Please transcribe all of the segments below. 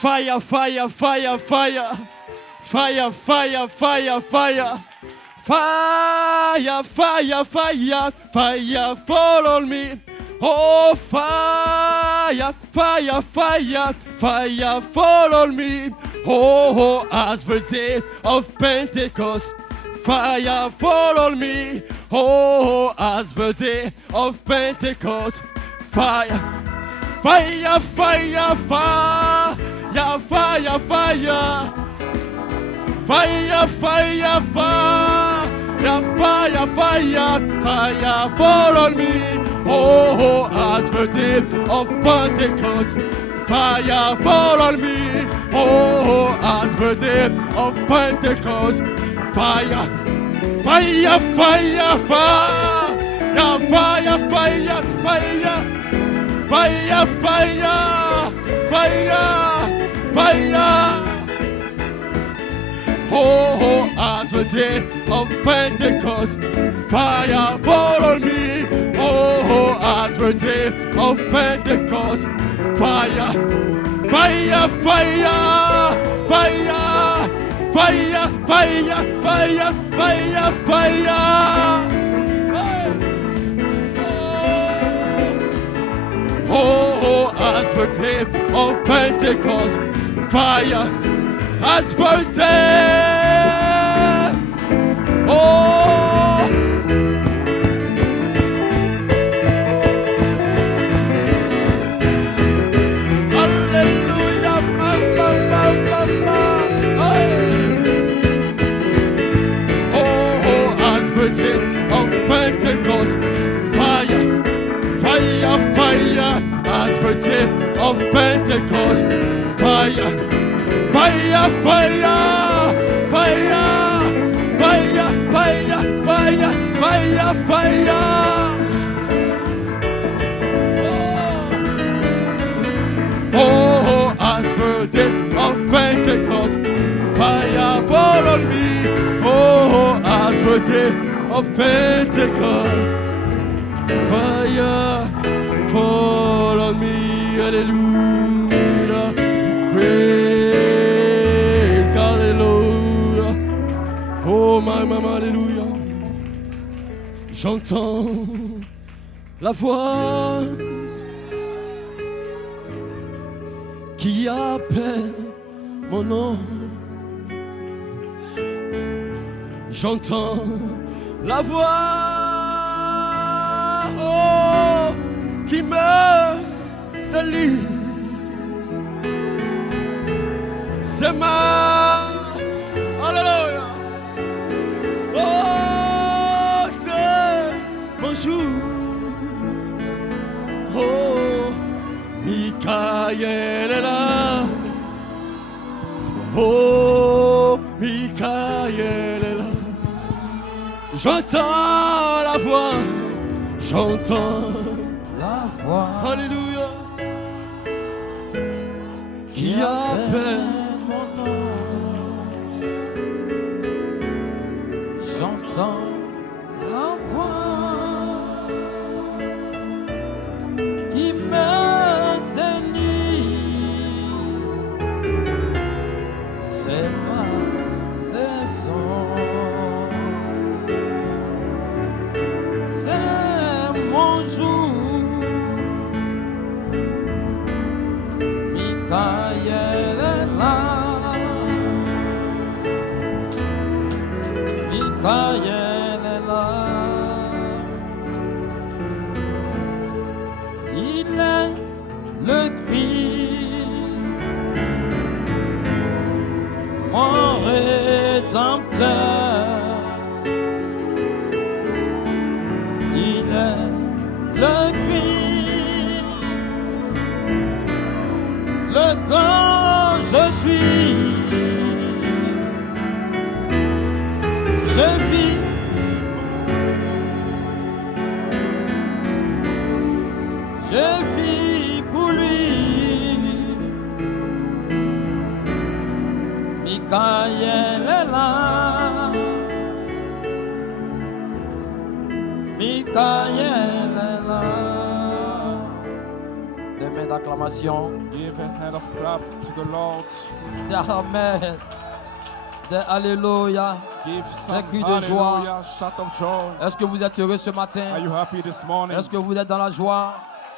Fire, fire, fire, fire. Fire, fire, fire, fire. Fire, fire, fire, fire, fall on me. Oh, fire, fire, fire, fire, fall on me. Oh, as the day of Pentecost. Fire, fall on me. Oh, as the day of Pentecost. Fire, fire, fire, fire, fire, fire. Fire, fire, fire, fire, fire, fire, fall on me. Oh, as the day of Pentecost. Fire, fall on me. Oh, as the day of Pentecost. Fire, fire, fire, fire, fire, fire, fire, fire, fire, fire. Oh, as the day of Pentecost, fire fall on me. Oh, as the day of Pentecost, fire, fire, fire, fire, fire, fire, fire, fire, fire. Oh, as the day of Pentecost, fire. As for death, oh, hallelujah, oh, as for death of Pentecost, fire, fire, fire, as for death of Pentecost, fire. Fire, fire, fire, fire, fire, fire, fire, fire. Oh, as for the day of Pentecost, fire fall on me. Oh, as for the day of Pentecost, fire fall on me. Hallelujah. Praise God, hallelujah. Oh, my maman, alléluia. J'entends la voix qui appelle mon nom. J'entends la voix oh, qui me délivre. C'est ma alléluia. Oh, c'est mon jour. Oh, Michael est là. Oh, Michael est là. J'entends la voix. J'entends la voix. Alléluia. Qui appelle. J'entends la voix qui me délivre. C'est ma saison. C'est mon jour. Michael est là. Michael est là. Il est le Christ, mon Rédempteur. Il est le Christ, le grand je suis. Je vis pour lui. Michael est là. Michael est là. Dès d'acclamation. Give a hand of clap to the Lord. Des amen. Des alléluia. Give Des some cris de joie. hallelujah, shout of joy. Est-ce que vous êtes heureux ce matin? Are you happy this morning? Est-ce que vous êtes dans la joie?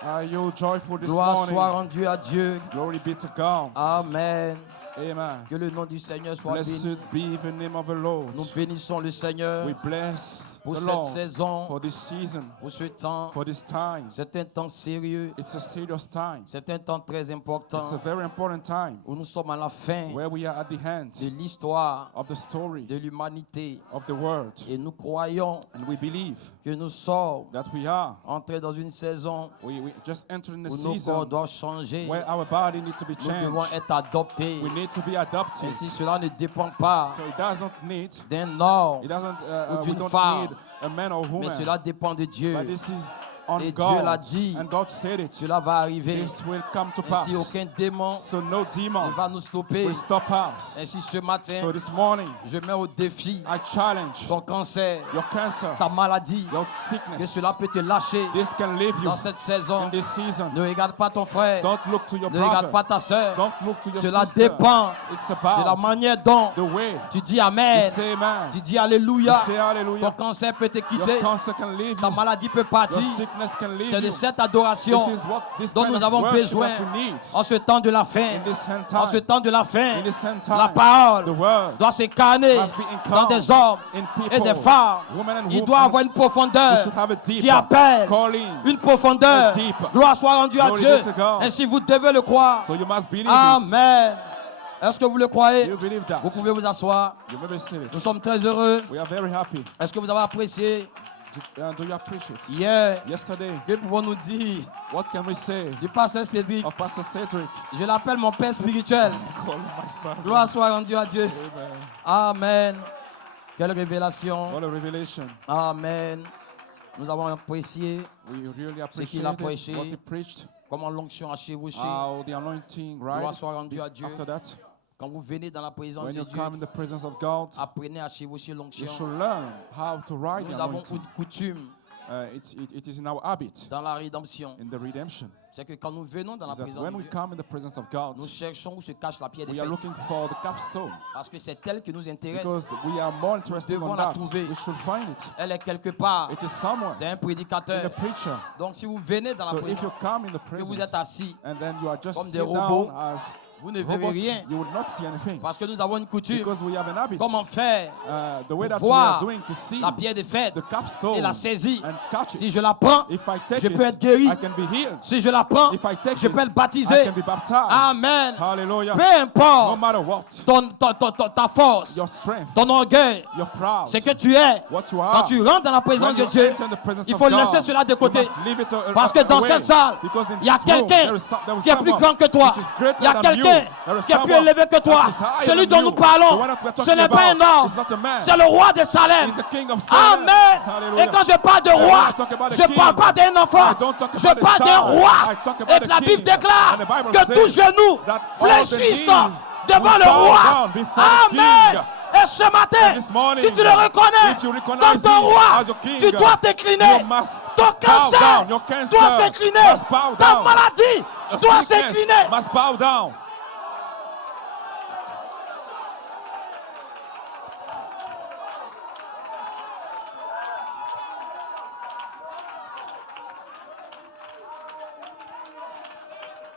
Are you joyful this Gloire morning? soit rendue à Dieu. Glory be to God. Amen. Amen. Que le nom du Seigneur soit béni. Blessed be the name of the Lord. Nous bénissons le Seigneur We bless pour the cette Lord saison, for this season, pour ce temps. for this time. C'est un temps sérieux. It's a serious time. C'est un temps très important It's a very important time où nous sommes à la fin where we are at the end de l'histoire of the story de l'humanité. of the world. Et nous croyons And we believe que nous sommes that we are. entrés dans une saison We just entering the où nos corps season doivent changer. where our body needs to be Nous devons changed. être adoptés. We need to be adopted. Ainsi, cela ne dépend pas So it doesn't need, d'un homme, it doesn't, ou we d'une don't femme, need a man or mais woman. cela dépend de Dieu. But this is on Et Dieu l'a God. dit. And God said it. Cela va arriver. This will come to pass. Ainsi, aucun démon So no ne demon va nous stopper. will stop us. Ainsi, ce matin, So this morning, je mets au défi I challenge ton cancer, your cancer, ta maladie, your que sickness. cela peut te lâcher This can leave you dans cette saison. in this season. Ne regarde pas ton frère, Don't look to your ne regarde pas brother. ta soeur. Don't look to your Cela sister. dépend It's de la about manière dont the way tu dis you Amen, say amen. tu dis You Alléluia. say Ton hallelujah. cancer peut te Your quitter, cancer can leave ta you. maladie peut Your partir. sickness can leave C'est de you. cette adoration This dont kind nous of avons worship besoin that we need. en ce temps de la fin. In this end En ce time, temps de la fin, in this end la time, parole the word doit s'incarner must be dans des hommes in et des people, femmes. women and Il doit women. avoir une We profondeur should have a qui deep appelle calling. une profondeur. A deep. Gloire soit rendue à Glory Dieu. be to God. Ainsi, vous devez le croire. So you must believe it. Amen. Est-ce que vous le croyez? You believe that. Vous pouvez vous asseoir. You may receive Nous it. sommes très heureux. We are very happy. Est-ce que vous avez apprécié Do you appreciate hier? yesterday? Que pouvons-nous dire What can we say du pasteur Cédric? of Pastor Cedric? Je l'appelle mon père spirituel. Call him my father. Gloire soit rendue à Dieu. Amen. Amen. Quelle révélation. What a revelation. Amen. Nous avons apprécié We really qu'il appreciate a prêché. what he preached. comment l'onction a chevauché. How the anointing, Gloire right? soit rendue à Dieu. After that, Quand vous venez dans la présence when de you Dieu, come in the presence of God, apprenez à chevaucher you l'onction. should learn how to ride the Nous avons anointing. une coutume It is in our habit, dans la rédemption. in the redemption, C'est que quand nous venons dans la is that présence when de we Dieu, come in the presence of God, nous cherchons où se cache la pierre des we are fêtes. looking for the capstone Parce que c'est elle qui nous intéresse. because we are more interested devons in la that. trouver. We should find it. Elle est quelque part It is somewhere d'un in prédicateur. the preacher. Donc si vous venez dans la So if présence, you come in the que vous êtes presence assis, and then you are just comme des sit robots, down as vous ne verrez robots, rien. you will not see anything Parce que nous avons une coutume. because we have an habit. Comment faire The way that pour we are voir doing to see la pierre des fêtes the capstone et la saisir? and catch Si it. je la prends, If I take je it, peux être guéri. I can be healed. Si je la prends, If I take je it, peux être I baptisé. can be baptized. Amen. Hallelujah. Peu No importe matter what, ta force, your strength, ton orgueil, your proud, c'est que tu es. what you Quand are, tu rentres dans la présence when de you Dieu, enter in the presence il of faut God, laisser cela de you côté. must leave it Parce que dans away. cette salle, Because in il y a this room, quelqu'un there is qui est plus someone grand que toi. which is greater Il y a than quelqu'un you. There is qui est plus someone élevé que toi. that is higher Celui than dont you. nous parlons, The one that we're ce talking n'est pas un about homme, is not a man. c'est le roi de Salem. He's the king of Salem. Amen. Hallelujah. Et quand je parle de And when roi, I talk about the je ne king, parle pas d'un enfant, I don't talk je about a parle d'un child. roi. I talk about Et the la king. Bible déclare And the Bible que says tout genou that all the fléchisse knees devant will le bow roi. down before the Amen. king. Et ce matin, And this morning, si tu le reconnais if you recognize comme ton him roi, as your king, tu dois t'incliner. you must Ton bow cancer down. Your cancer doit s'incliner. must bow Ta down. maladie Your doit sickness s'incliner. must bow down.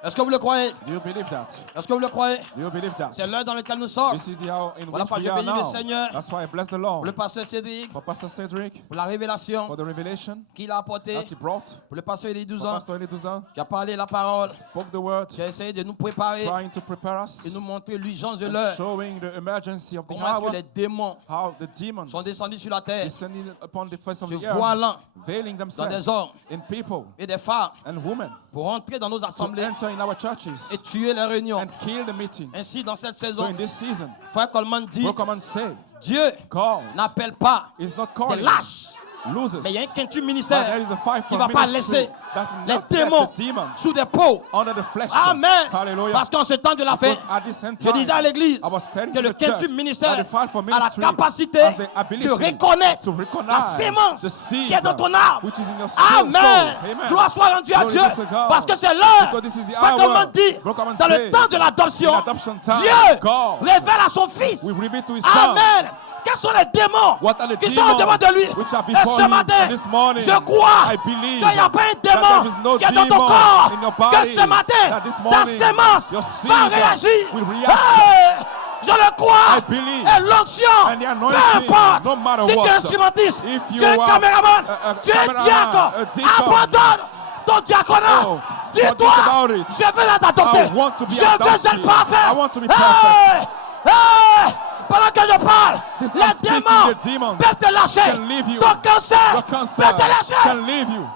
Est-ce que vous le croyez? Do you believe that? Est-ce que vous le croyez? Do you believe that? C'est l'heure dans laquelle nous sommes. This is the hour in Voilà which pourquoi we je are bénis le now. Seigneur. That's why I bless the Pour Lord. le pasteur Cédric, For Pastor Cedric, pour la révélation for the revelation qu'il a apportée. that he brought. Pour le pasteur Élie 12 For ans, Pastor Eli Douzan, qui a parlé la parole, spoke the word, qui a essayé de nous préparer trying to prepare us, et nous montrer l'urgence de and l'heure. showing the emergency of the Comment est-ce que hour, les démons how the demons sont descendus sur la terre, descending upon the face of se the earth, voilant veiling dans des themselves hommes in people et des femmes and women pour entrer dans nos to assemblées enter in our et churches tuer les réunions. and kill the meetings. Ainsi, dans cette So saison, in this season, Frère Coleman dit, we'll come and say, Dieu God n'appelle pas is not des calling lâches, Mais il y a un quintuple But there ministère is a qui fivefold ne va pas ministry laisser that will les not let démons the demons sous des peaux. under the flesh. Amen. Hallelujah. Parce qu'en ce temps de la fin, Because at this end je disais à time, l'église I was telling que le the church quintuple that ministère the fivefold a la ministry capacité has the ability de reconnaître to la recognize sémence the seed qui est dans ton âme. which is in your soul. Amen. Amen. Gloire soit rendue à Glory Dieu. be to God. Parce que c'est l'heure. Because this is the Fréquemment hour. dit, Broken dans le say, temps de l'adoption, in adoption time, Dieu God révèle à son Fils. will reveal to his son. Amen. Quels sont les démons What are the qui sont en demons devant de lui? which are Et before ce him matin, this morning? je crois I believe qu'il n'y a pas un that there is démon no qui est dans ton demon corps. in your Que body, ce matin, that this ta morning, sémence your seed va réagir. will react. Hey, je le crois. I believe. Et l'onction, And the peu anointing, importe no matter si tu es what. instrumentiste, If you tu es are caméraman, a tu es cameraman, diacre, a deacon. abandonne ton diaconat. Oh, Dis-toi, forget about it. je veux t'adopter. I want to be Je veux adopted. être parfait. I want to be Hey, hey, pendant que je parle, Since I'm les speaking, démons the demons peuvent te lâcher. can leave you. Ton cancer Your cancer peut te lâcher. can leave you.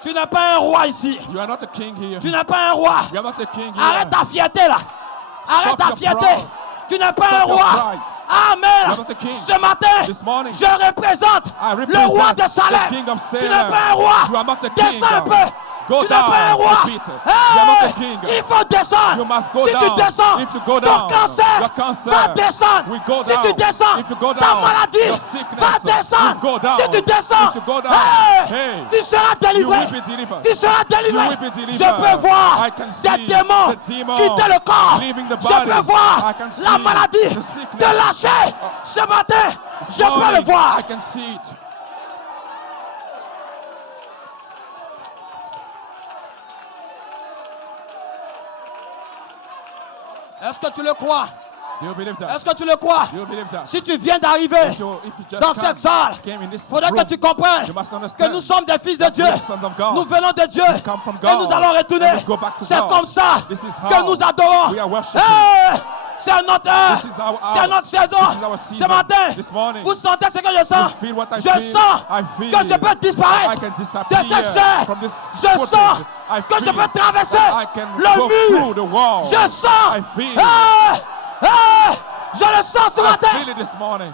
Tu n'es pas un roi ici. You are not a king here. Tu n'es pas un roi. You are not a king here. Arrête ta fierté là. Arrête ta your fierté. pride. Tu n'es pas un Stop your roi. pride. Amen. You are not a king. Ce matin, This morning, je représente I le represent roi de Salem. the king of Tu Salem. n'es pas un roi. You are not a king. Descends un peu. Go Tu n'es pas un down roi. a bit. You are not a king. Il faut descendre. You must go Si down. tu descends, If you go ton down, cancer your cancer va descendre. will go Si tu down. descends, If you go ta down, maladie your sickness va descendre. will go down. Si tu descends, If you go down, hey, tu seras délivré. you will be delivered. Tu seras délivré. You will be delivered. Je peux voir I can des see démons the demon quitter le corps. leaving the Je peux bodies. voir I can see la maladie the sickness. te lâcher. Ce matin, je peux le Morning, voir. I can see it. Est-ce que tu le crois? Do you believe that? Est-ce que tu le crois? Do you believe that? Si tu viens d'arriver If you just dans cette salle, came in this il faudrait room, que tu comprennes you must que understand nous sommes des fils de that Dieu. we are sons of God. Nous venons de Dieu We come from et God. nous allons retourner. And we go back to C'est God. comme ça This is que how nous adorons. we are worshiping. Hey! C'est notre heure. This is our hour. C'est notre saison. This is our season. Ce matin, This morning, vous sentez ce que je sens? you feel what I Je feel. sens I feel que je peux I disparaître can de disappear cette chair. from this Je footage. sens I que je feel peux traverser that I can le go mur. through the wall. Je sens. I feel. Hey! Hey! Je le sens ce I matin. feel it this morning.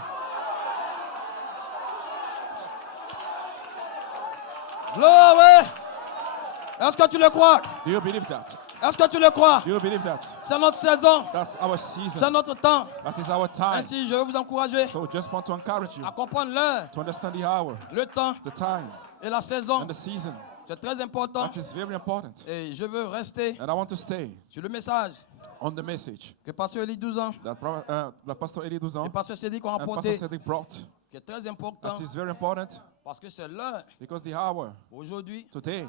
Glory. Est-ce que tu le crois? Do you believe that? Est-ce que tu le crois? Do you believe that? C'est notre saison. That's our season. C'est notre temps. That is our time. Ainsi, je veux vous encourager So we just want to encourage you à comprendre l'heure, to understand the hour, le temps the time, et la saison. and the season. C'est très important. That is very important. Et je veux rester And I want to stay sur le message on the message que Pasteur Eli 12 ans that Pastor Eli Douzan et Pasteur Cédric ont and Pastor apporté, Cedric brought. qui est très important That is very important parce que c'est l'heure. because the hour, Aujourd'hui, today,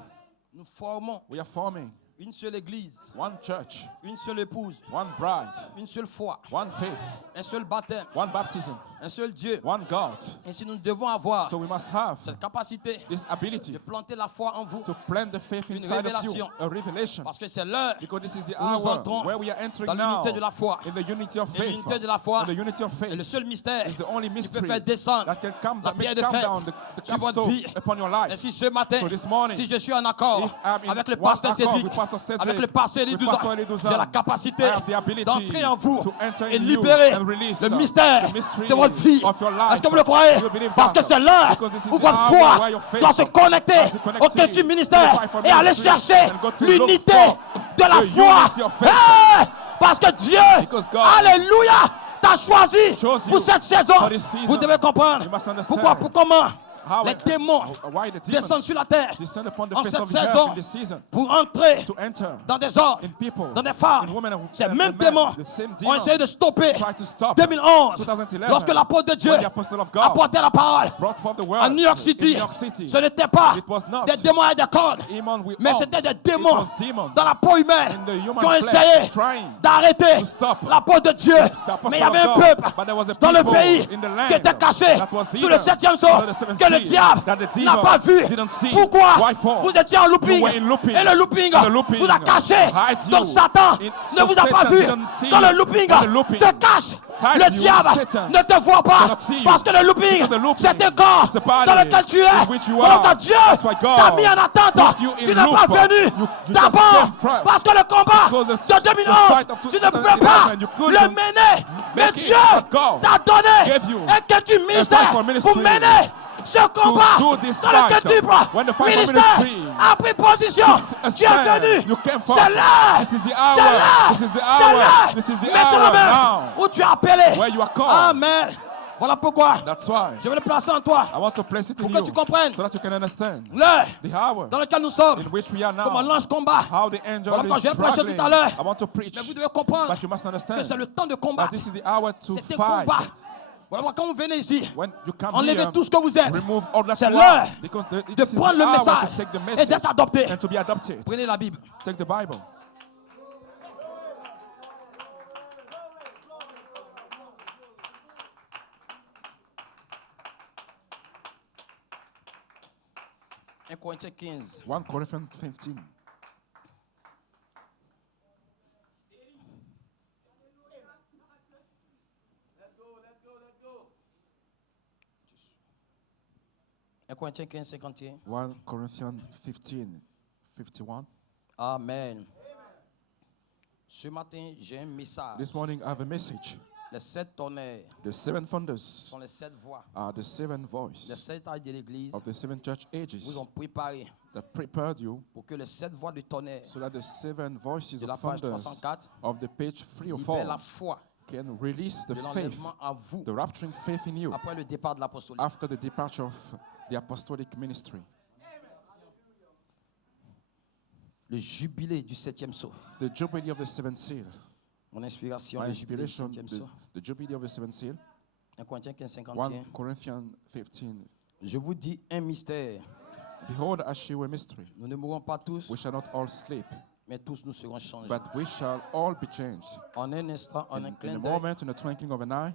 nous formons we are forming une seule église, one church, une seule épouse, one bride, une seule foi, one faith, un seul baptême, one baptism, un seul Dieu. one God. Ainsi, nous devons avoir So we must have cette capacité this de ability planter la foi en vous to plant the faith Une inside of you, révélation. a revelation. parce que c'est l'heure Because this is the où nous hour entrons where we are entering dans now l'unité de la foi. in the unity of Et faith. l'unité de la foi And the unity of est le faith seul mystère is the only qui mystery peut faire descendre that can come la down, pierre make de come fer down the sur votre capstone vie. upon your life. Ainsi, ce matin, So this morning, si je suis en accord if I'm in avec le one pasteur accord Cédric, with Pastor Cedric, avec le pasteur Eli with 12 Pastor ans, Eli Douzan, j'ai la capacité I have the ability d'entrer en vous to enter et in you libérer and release le mystère the mystery de votre vie. of your life. Est-ce que vous le croyez? Do you believe Parce that? que c'est l'heure Because this is où the votre hour foi where your faith doit se connecter has to connect au to you, quintuple ministère to the fivefold et aller ministry, chercher and go to look l'unité for de la the foi. unity of faith. Hey! Parce que Dieu, Because God alléluia, t'a choisi chose pour you cette saison. for this season. Vous devez comprendre You must understand pourquoi, pour comment how les démons why the demons descendent sur la terre descend upon the en face cette of the earth saison in this season pour entrer to enter dans des hommes, in people, dans des femmes. in women and Ces and mêmes men. démons The same ont demon essayé de stopper tried to stop 2011 2011, lorsque l'apôtre de Dieu when the apostle of God apportait la parole brought forth the word à New York in City. New York City. Ce n'était pas It was not des démons et des cordes, demon with mais arms. c'était des It démons was demons dans la peau humaine in the human qui ont flesh essayé trying d'arrêter to stop l'apôtre de Dieu. the apostle Mais il y avait un of God. peuple But there was a dans le people pays in the land qui était caché that was sous le hidden 7e saut under the seventh que le seal diable that the n'a demon pas vu. didn't see. Pourquoi? Why for? Vous étiez en looping You were in looping. et le looping And the looping vous a caché. hides you. Donc Satan It- ne so vous a pas Satan vu. didn't see Quand le you. looping And the looping te cache, hides Le you, diable Satan ne te voit pas. cannot see you. Parce que le looping, Because the looping c'est un corps is the body dans lequel tu es. in which you Pendant are. que Dieu That's why God t'a mis en attente. put you in Tu n'es pas loop. venu You just d'abord. came first. Parce que le combat Because de the 2011, fight of tu ne pouvais pas 2011, you le couldn't mener. Mais make it. Dieu God t'a donné gave you et que tu ministères fight for ministry. pour mener ce combat do this dans lequel fight. tu prends. When the fight for Ministère ministry a pris position. a Tu es stand, venu. you came forth. C'est l'heure. This is the C'est hour. l'heure. This is the C'est hour. l'heure. This is the Maintenant hour même now. où tu es appelé. Where you are called. Amen. Voilà pourquoi That's why je vais le placer en toi. I want to place it in Pour que you tu comprennes so that you can understand l'heure the hour dans laquelle nous sommes. in which we are Comment now. l'ange combat. How the angel Voilà pourquoi is je vais prêcher struggling. tout à l'heure. I want to preach, Mais vous devez comprendre but you must que understand c'est le temps de that combattre. this is the hour to C'est un fight. combat. Voilà pourquoi quand vous venez ici, When you come enlevez here, tout ce que vous êtes. remove all that C'est you l'heure are, because de this is prendre the le hour message to take the et message d'être adopté. and to be adopted. Prenez la Bible. Take the Bible. Un Corinthiens 15. 1 Corinthians 15. Un Corinthiens 15, 51. 1 Corinthians 15, 51. Amen. Ce matin, j'ai un message. This morning I have a message. Les 7 tonnerres The 7 thunders sont les 7 voix. are the 7 Les voices 7 tailles de l'église of the 7 church vous ages ont préparé that prepared you pour que les 7 voix du tonnerre so that the 7 voices de la of page thunders 304 of the page libèrent la 304 foi can release the de faith, l'enlèvement à vous the rapturing faith in you après le départ de l'apostolique. after the departure of the apostolic ministry. Le jubilé du 7e saut. The jubilee of the 7th seal. Mon inspiration, My le jubilé du inspiration, 7e saut. the jubilee of the 7th seal. 1 Corinthiens 15, 1 51. Corinthians 15. Je vous dis un mystère. Behold, I show a mystery. Nous ne mourrons pas tous, We shall not all sleep, mais tous nous serons changés. but we shall all be changed. En un instant, en un In clin a d'œil, moment, in the twinkling of an eye,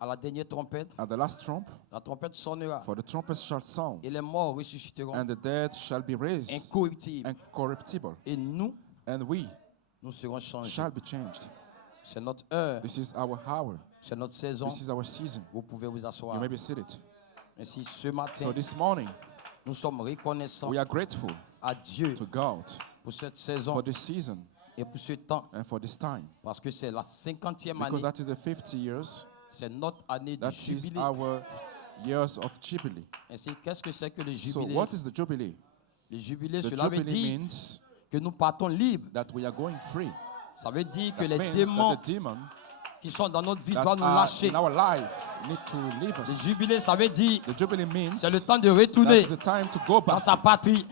à la dernière trompette, at the last trump, la trompette sonnera for the trumpet shall sound, et les morts ressusciteront and the dead shall be raised incorruptibles. incorruptible, Et nous, and we nous serons changés. shall be changed. C'est notre heure, This is our hour. c'est notre saison. This is our season. Vous pouvez vous You asseoir. may be seated. Ainsi, ce matin, So this morning, nous sommes reconnaissants we are grateful à Dieu to God pour cette saison for this season et pour ce temps, and for this time, parce que c'est la 50e because année, that is the 50 years. c'est notre année de That is jubilé. our years of jubilee. Ainsi, qu'est-ce que c'est que le So jubilé? what is the jubilee? Le jubilé, The cela veut jubilee dire means que nous partons libres. that we are going free. Ça veut dire que That les means démons that the demon qui sont dans notre vie that doivent nous are lâcher. in our lives need to leave Le us. jubilé, ça veut dire The jubilee means c'est le temps de that retourner is the time to go dans back sa patrie.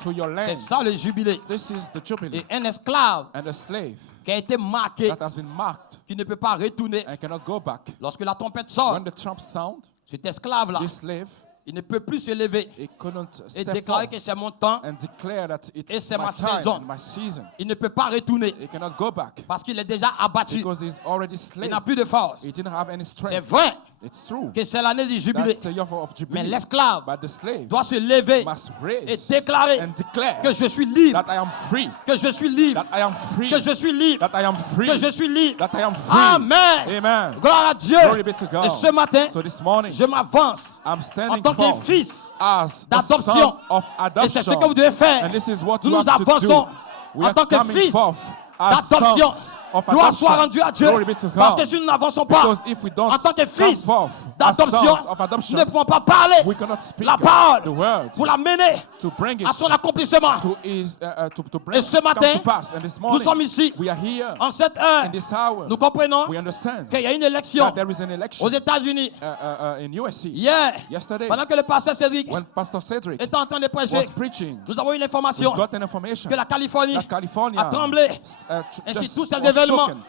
to your C'est land. ça le jubilé. This is the jubilee. Et un esclave And a slave qui a été marqué, that has been marked qui ne peut pas retourner. and cannot go back. Lorsque la trompette sort, When the trump sound, cet esclave-là, this slave, il ne peut plus se lever he couldn't et step déclarer up que c'est mon temps. and declare that Et it's c'est my ma time saison. and my season. Il ne peut pas retourner He cannot go back parce qu'il est déjà abattu. because he's already Il slave. n'a plus de force. He didn't have any C'est strength. vrai It's true. que c'est l'année du jubilé. That's the year of Mais jubilee. l'esclave But the slave doit se lever must et raise déclarer and declare que je suis libre, that I am free, que je suis libre, that I am free, que je suis libre, that I am free, que je suis libre. that I am free. Amen. Amen. Gloire à Dieu. Glory be to God. Et ce matin, So this morning, je m'avance I'm en standing tant que forth fils as the d'adoption. son of Et c'est ce adoption. que vous devez faire. And this is what Nous you nous have to avançons do. We en are tant que coming fils forth as d'adoption. sons of Gloire soit adoption. rendue à Dieu. Glory be to Parce God. que si nous n'avançons pas Because if we don't en tant que come fils forth as d'adoption, sons of adoption, nous ne pouvons pas parler we cannot speak la parole the word pour la mener to bring it à son accomplissement. to bring Et ce it matin, come to pass. And this Nous morning, sommes ici we are here en cette heure. in this hour. Nous comprenons We understand qu'il y a une élection that there is an election aux États-Unis. in USC. Hier, Yesterday, pendant que le pasteur Cédric when Pastor Cedric était en train de prêcher, was preaching, nous avons eu we l'information got an information que la Californie that California a tremblé. Ainsi, just tous ces was événements shaken.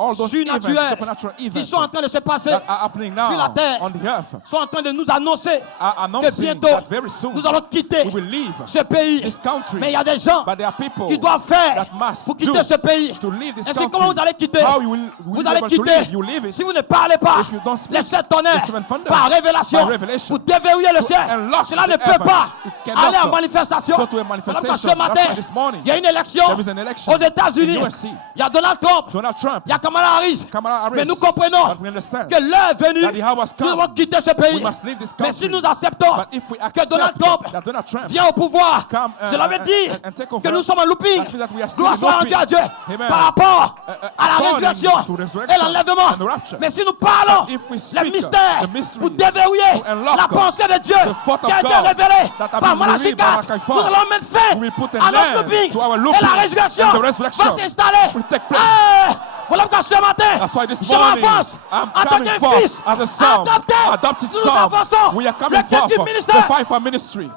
all those events, surnaturels supernatural qui events sont en train de se passer that are happening now sur la terre on the earth sont en train de nous annoncer are que announcing bientôt that very soon nous allons quitter we will leave ce pays. this country. Mais il y a des gens But there are people qui doivent faire that must pour do quitter ce pays. to leave this Ainsi, country. comment vous allez quitter? How you will Vous be allez able to quitter leave? You leave it si vous ne parlez pas if you don't speak les 7 tonnerres the seven thunders par révélation by revelation pour déverrouiller le ciel. unlock Cela ne the peut heaven. pas It cannot aller en manifestation. go to a Voilà manifestation. pourquoi ce That's matin, why this morning il y a une élection there is an election aux États-Unis. in USC. Il y a Donald Trump, Donald Trump, il y a Kamala Harris. Kamala Harris. Mais nous comprenons But we understand que l'heure est venue, that the hour has nous come. devons quitter ce pays. We must leave this Mais si country. nous acceptons But if we que accept Donald Trump that Donald Trump vient au pouvoir, come, cela veut dire and take over, que nous sommes en looping. that means that we are still Gloire soit rendue à Dieu Amen. par rapport à la according résurrection to resurrection et l'enlèvement. and the rapture. Mais si nous parlons But if we speak les mystères the mysteries pour déverrouiller to unlock la pensée de Dieu the thought of qui a été God révélée that have par been Malachie revealed by 4, Malachi 4, nous allons mettre fin we will put an à notre end looping to our et looping la résurrection and the resurrection va s'installer. will take place. Voilà pourquoi ce matin, That's why this je morning, m'avance I'm en tant coming qu'un forth fils as a son, adopted Nous son. avançons We are coming le forth du to ministère. fight for ministry.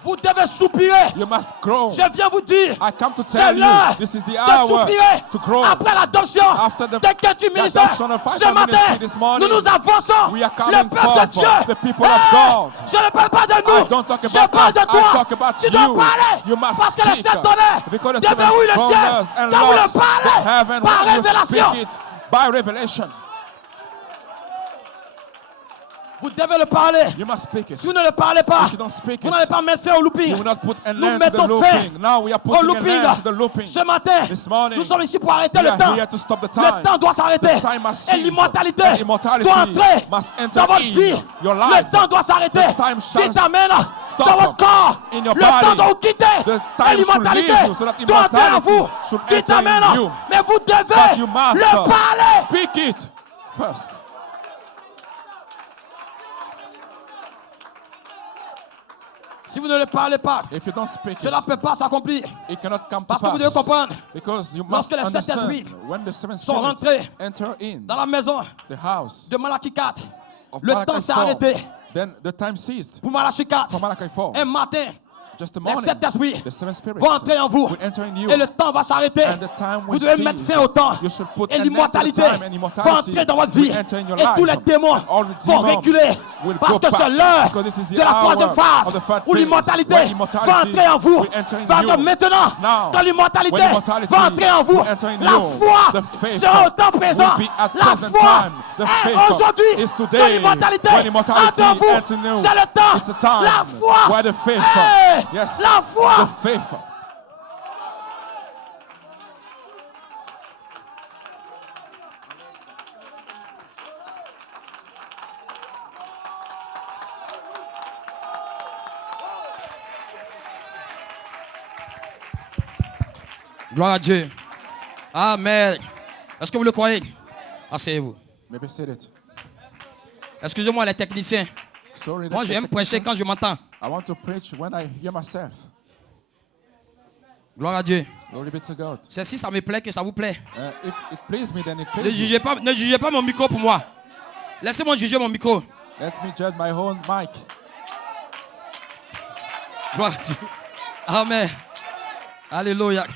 Vous devez soupirer. You must grow. Je viens vous dire, I come to c'est tell l'heure you, this is the de hour soupirer to grow. après l'adoption After the du ministère. adoption of Ce matin, ministry this morning, nous nous avançons. we are coming Le peuple de forth, Dieu. the people of God. Je ne parle pas de I nous. don't talk Je about parle us, de I toi. talk about Tu dois you. parler. You must Parce que le speak. sept tonnerres Because the déverrouillent le seven ciel. thunders and Quand vous le locks the parlez heaven par when you révélation. speak it by revelation. Vous devez le parler. You must speak it. Si vous ne le parlez pas, If you don't speak vous it, n'allez pas mettre fin au looping. you will not put an Nous end to the mettons fin looping. Now we are au putting an looping. end to the looping. Ce matin, This morning, nous sommes ici pour arrêter we le are temps. here to stop the Le time. temps doit s'arrêter. The time must Et cease. l'immortalité And immortality doit entrer must enter dans votre in vie. your Le life. temps doit s'arrêter. The time shall Dites amen stop dans votre corps. in your Le temps body. doit vous quitter. The Et time l'immortalité should leave you so that doit entrer en immortality vous. should Dites enter in amen. you. Mais vous But devez you must le parler. speak it first. Si vous ne le parlez pas, If you don't speak cela ne it, peut pas s'accomplir. it cannot come to Parce que vous devez pass. comprendre, Because you lorsque must les sept understand esprits when the seven sont spirits rentrés enter in dans la maison the house de Malachie 4, of le Malachi temps s'est 4, arrêté. then the time ceased Pour Malachie 4, for Malachi 4. un matin, Just the les morning, sept esprits the seven spirits vont entrer en vous. will enter in you. Et le temps va s'arrêter. And the time Vous will devez mettre cease. fin au temps. You should put Et an end to the l'immortalité time, and va immortality entrer dans votre vie. will enter in your Et life. tous les démons All the vont demons reculer. will Parce go que c'est back. l'heure Because this is the de la troisième hour phase of the third où phase, l'immortalité where immortality va entrer en vous. will enter in Parce que you. maintenant, Now, quand l'immortalité when immortality va entrer en vous, will enter in la you, foi the faith sera au temps présent. will be at La present foi time. The est faith aujourd'hui. is today. Quand l'immortalité When immortality entre en vous, enters in you, c'est le temps. it's the time La foi where the faith, est yes, la foi. the faith. Gloire à Dieu. Amen. Est-ce que vous le croyez? Asseyez-vous. Maybe said it. Excusez-moi les techniciens. Sorry, Moi, j'aime prêcher quand je m'entends. I want to preach when I hear myself. Gloire à Dieu. Glory be to God. C'est si ça me plaît que ça vous plaît. If it pleases me, then it Ne pleases me. jugez pas mon micro pour moi. Laissez-moi juger mon micro. Let me judge my own mic. Gloire à Dieu. Amen. Alléluia.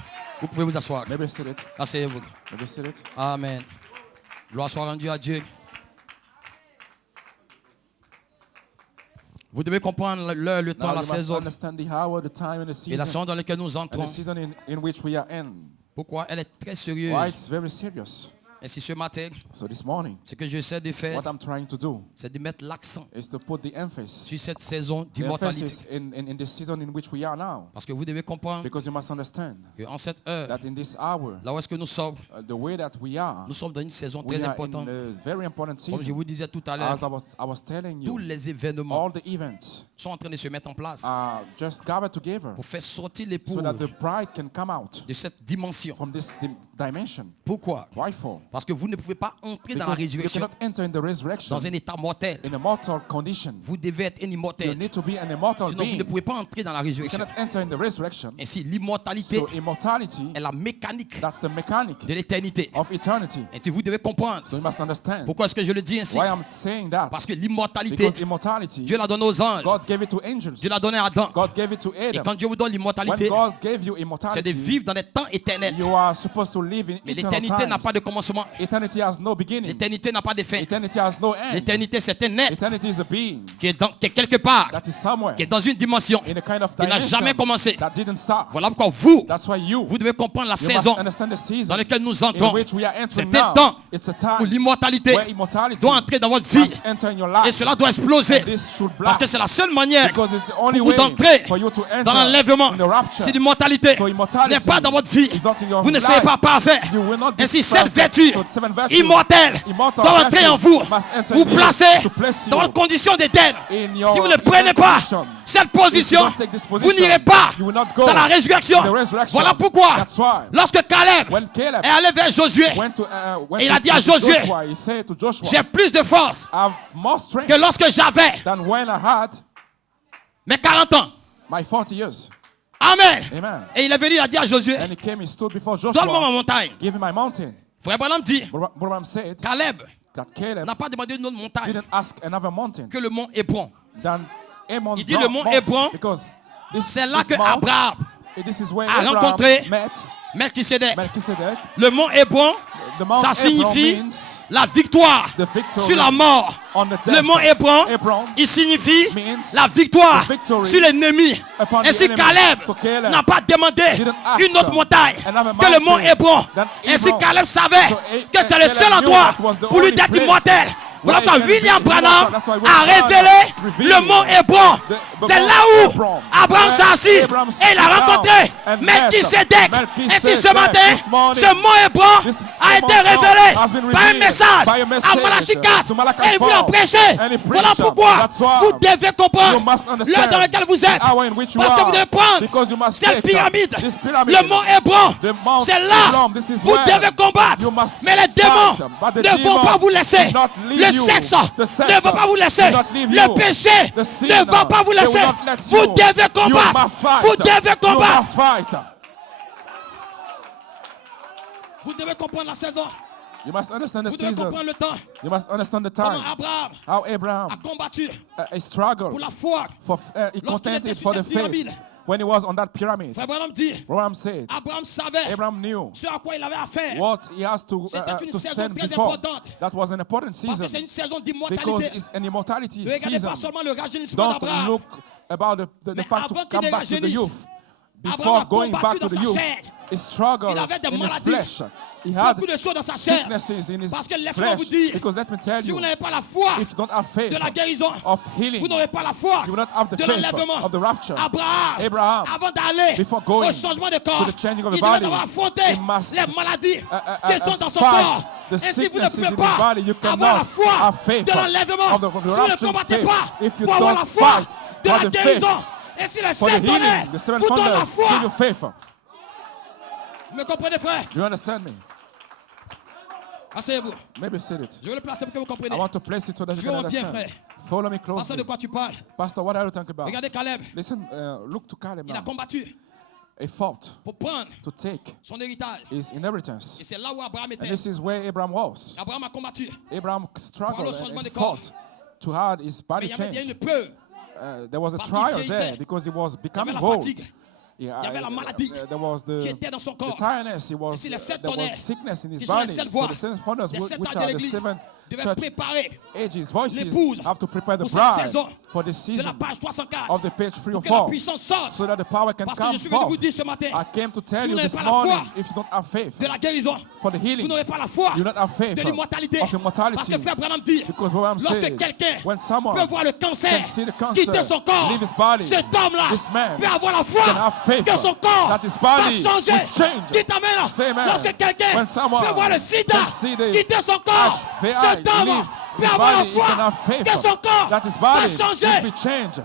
Vous pouvez vous asseoir. Maybe said it. Asseyez-vous. Maybe said it. Amen. Gloire soit rendue à Dieu. Vous devez comprendre l'heure, le temps, Now la you must saison understand the hour, the time, and the et la season, saison dans laquelle nous and entrons. the season in which we are in. Pourquoi? Elle est très Why sérieuse. it's very serious. Et si ce matin, So this morning, ce que j'essaie de faire, what I'm trying to do c'est de mettre l'accent is to put the emphasis, sur cette saison the d'immortalité. emphasis in the season in which we are now. Parce que vous devez comprendre Because you must understand qu'en cette heure, that in this hour, là où est-ce que nous sommes, the way that we are, nous sommes dans une saison we très are importante. in a very important Comme je season. vous disais tout à l'heure, As I was telling tous you, les événements all the events sont en train de se mettre en place are just gathered together pour faire sortir l'époux so that the bride can come out de cette dimension. from this dimension. Pourquoi? Why for? Parce que vous ne pouvez pas entrer dans la Because you résurrection cannot enter in the resurrection dans un état mortel. in a mortal condition. Vous devez être un You immortel. need to be an immortal Sinon, vous ne being. pouvez pas entrer dans la You résurrection. cannot enter in the resurrection. Ainsi, l'immortalité So immortality, est la mécanique that's the mechanic de l'éternité. of eternity. Et vous devez comprendre. So you must understand Pourquoi est-ce que je le dis ainsi? why I'm saying that. Parce que l'immortalité, Because immortality, Dieu l'a donné aux anges. God gave it to angels. Dieu l'a donné à Adam. God gave it to Et Adam. quand Dieu vous donne When l'immortalité, God gave you c'est de immortality, vivre dans des temps éternels. you are supposed to live in Mais eternal l'éternité n'a pas de times. commencement. Eternity has no beginning. L'éternité n'a pas de fin. Eternity has no end. L'éternité, c'est un être Eternity is a being qui est quelque part, that is somewhere qui est dans une dimension in a kind of qui n'a dimension jamais commencé. that didn't start. Voilà pourquoi vous That's why vous devez comprendre la you saison must understand the dans season laquelle nous in entrons. which we are entering C'est un now. temps It's a où time l'immortalité where immortality doit entrer dans votre vie. must enter in your life. Et cela doit exploser. And this should Parce que blast. c'est la seule manière Because it's the only pour vous way d'entrer for you to enter dans l'enlèvement. in the rapture. Si l'immortalité So immortality n'est pas dans votre vie, is not in your vous ne life. serez pas parfait. You will not be Ainsi, cette perfect. vertu So seven virtues, immortelle immortal doit entrer en vous, virtues must enter vous in you placer to place you dans votre condition d'Éden. in your Si vous ne prenez pas condition. cette position, If you don't take this position, vous n'irez pas you will not go dans la résurrection. in the resurrection. Voilà pourquoi, That's why lorsque Caleb when Caleb est allé vers Josué, went Et il a to dit à Josué, Joshua, he said to Joshua, j'ai plus de force I have more strength que lorsque j'avais than when I had mes 40 ans. my 40 years. Amen. Amen. Et il est venu, il a dit à Josué, And he came, he stood before donne-moi ma Joshua, montagne. give him my mountain. Frère Branham dit, Branham said Caleb that Caleb n'a pas demandé une autre montagne didn't ask another mountain que le mont Hébron. than Ammon Il dit le mont Hébron, because c'est là this que mount, Abraham this is where a Abraham rencontré met Melchisedec. Melchizedek. Le mont Hébron, The Mount ça signifie Hebron means la victoire the victory sur la mort. on the death. Le mont Hébron, Hebron il signifie means la victoire the victory sur l'ennemi. upon the Ainsi enemy. Caleb So Caleb n'a pas demandé didn't ask une autre montagne another que le mont mountain Hébron. than Ainsi Hebron. Caleb savait So que c'est le Caleb seul knew endroit that was the pour lui only d'être place immortel. Voilà where quand he can William be Branham immortal. That's why a William révélé Branham revealed le mont Hébron. the C'est mont là où Hebron, Abraham where s'est assis Abraham et il a sat rencontré down and Melchisedec. met Ainsi ce Melchizedek matin, this morning. ce mont Hébron This a été Mount révélé has been par un revealed message by a à message Malachi 4 to Malachi et il voulait en 4. prêcher. And he Voilà preached. pourquoi That's why vous devez you comprendre must understand l'heure dans laquelle vous êtes. the hour in which you Parce que are. vous devez prendre Because you must cette take pyramide, this pyramid, le mont Hébron. the Mount C'est là Hebron. This is vous where devez combattre. you must Mais les démons fight. But the ne vont demons pas vous laisser. will not leave Le you. sexe The sex ne va pas vous laisser. will not leave Le you. péché The sin, ne va pas vous they will laisser. not let Vous you. devez You combattre. must fight. Vous devez You combattre. must fight. Vous devez comprendre la saison. You must understand the Vous devez season. comprendre le temps. You must understand the Comment time. Abraham How a Abraham combattu he struggled pour la foi. for he Lorsqu'il contended était sur for the cette pyramide. faith when he was on that pyramid. Frère Branham dit, Abraham said, Abraham savait Abraham knew ce à quoi il avait affaire. what he has to C'était une saison stand très before. importante. That was an important Parce que season c'est une saison because d'immortalité. it's an immortality Ne regardez season. pas seulement le rajeunissement Don't d'Abraham. look about the Mais fact to avant qu'il come back to the dérajeunisse, youth. Abraham Before a going combattu back to dans the sa youth, chair. he struggled Il avait des in his maladies. flesh. He had Beaucoup de choses dans sa chair. sicknesses in his Parce que laissez-moi flesh. vous dire, Because let me tell si vous you, n'avez pas la foi if you don't have faith de la guérison, of healing, vous n'aurez pas la foi you will not have the de faith l'enlèvement. of the rapture. Abraham, avant d'aller before going au changement de corps, to the changing of il the devait body, avoir affronté he must, les maladies qui sont dans son fight corps. the Ainsi, vous ne sicknesses pouvez in his pas body. You avoir cannot la foi have faith de l'enlèvement of the si vous ne rapture combattez faith pas if you pour avoir don't la foi fight de for la the faith, guérison. Ainsi, les for the sept tonnerres healing. The seven vous donnent la thunders give you foi. faith. Vous me comprenez, frère? You understand me? Asseyez-vous. Maybe sit it. Je vais le placer pour que vous compreniez. I want to place it so that you can Jouons bien, understand. frère. Follow me Pasteur, de closely. quoi tu parles? Pastor, what are you talking about? Regardez Caleb. Listen, look to Caleb Il a now. combattu He fought pour prendre to take son héritage. his inheritance. Et c'est là où Abraham était. And this is where Abraham was. Abraham a combattu. Abraham Pour struggled le changement and de corps. fought to have his Mais body il y avait bien changed. une peur. There was a Parce qu'il trial vieillissait. there because he was Il y avait becoming la old. fatigue Yeah, Il y avait la maladie there was qui the était dans son the corps. tiredness. There Ici, les sept was tonnerres sickness in his qui sont les body. sept So voix the seven thunders, des sept which âges are de the l'église, seven devaient church préparer ages, voices, l'épouse have to prepare the pour cette bride saison for the de season la page 304 of the page pour que la 304 puissance sorte. so that the power can Parce que come je suis venu vous forth. dire ce matin, I came to si tell vous you n'avez this pas la morning, foi if you don't have faith de la guérison, for the vous healing, n'aurez pas la foi you don't have faith de l'immortalité. of immortality. Parce que frère Branham dit, Because what I'm lorsque saying, quelqu'un when someone peut voir le cancer can see the cancer quitter son corps, leave his body, cet homme-là this man peut avoir la can foi have faith que son corps that his va body changer. will change. Dites amen. Say amen. Lorsque quelqu'un When someone peut voir le sida can see the quitter son corps, HVI cet homme leave peut his avoir la body, he can foi have faith que son corps that his va body changer. will be changed.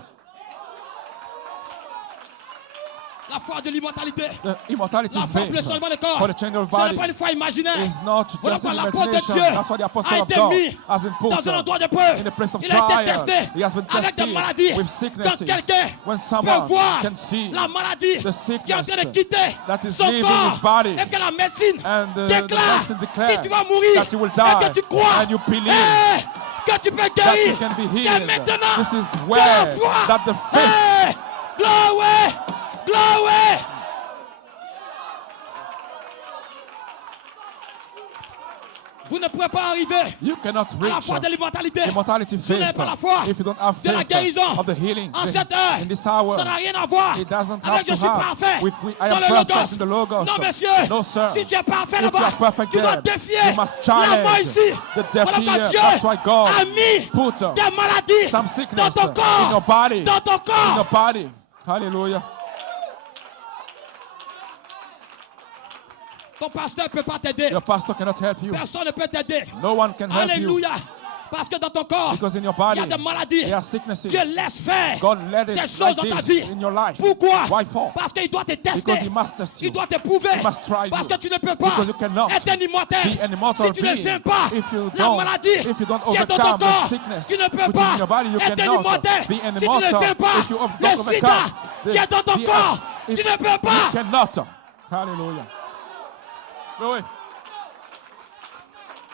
La La foi de l'immortalité. The immortality La foi pour le faith changement de corps. for the change of Ce n'est body pas une foi imaginaire. is not Voilà just pourquoi an l'apôtre de imagination. Dieu That's why the apostle a of été God mis has been put dans un endroit de peur. in the place of Il a été trial. testé He has been avec des tested maladies. with Quand sicknesses. quelqu'un When peut someone voir can see la maladie the qui est en train de sickness quitter that is son leaving corps his body, et que la médecine and the déclare medicine que declare tu vas mourir that you will et die, que tu crois and you believe que tu peux that guérir. you can be C'est healed. maintenant This is que la where foi. that the faith Glory! Glory! Vous ne pouvez pas arriver you cannot à la reach foi de l'immortalité. immortality Si vous n'avez faith pas la foi if you don't have de la faith guérison of the healing en cette heure. in this hour. Ça n'a rien à voir It doesn't have avec to je suis have parfait with I dans am le perfect logos. in the logos. Non, monsieur. No, sir. Si tu es parfait If you là-bas, are perfect tu dois there, défier you must la challenge mort ici. the death Voilà quand here. Dieu That's why God a mis put des maladies some dans sickness ton in corps. your body. Dans ton In corps. your body. Hallelujah. Ton pasteur ne peut pas t'aider. Your pastor cannot help you. Personne ne peut t'aider. No one can help you. Alléluia. Parce que dans ton corps, Because in your il body, y a des maladies. there are sicknesses. Dieu laisse faire God let it ces like choses dans ta this vie. in your life. Pourquoi? Why for? Parce qu'il doit te Because tester. he must test you. Il doit te prouver. He must try Parce you. que tu ne peux pas Because you cannot être un immortel. be an immortal Si tu ne being. viens pas If you la don't- maladie if you don't qui est dans ton overcome the corps, sickness tu ne peux which is pas in your body, you être un cannot immortel. be an Si tu ne immortal. viens pas If you don't le overcome sida qui est dans ton the- corps, if tu ne peux you pas. cannot. Hallelujah. Glory.